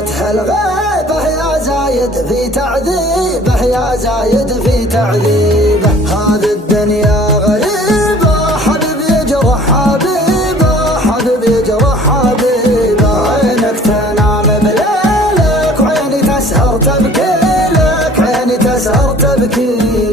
وجهه الغيبة يا زايد في تعذيبه، يا زايد في تعذيبه. هذه الدنيا غريبة، حبيب يجرح حبيبه، حبيب يجرح حبيبه. عينك تنام بليلك وعيني تسهر تبكي لك، عيني تسهر تبكي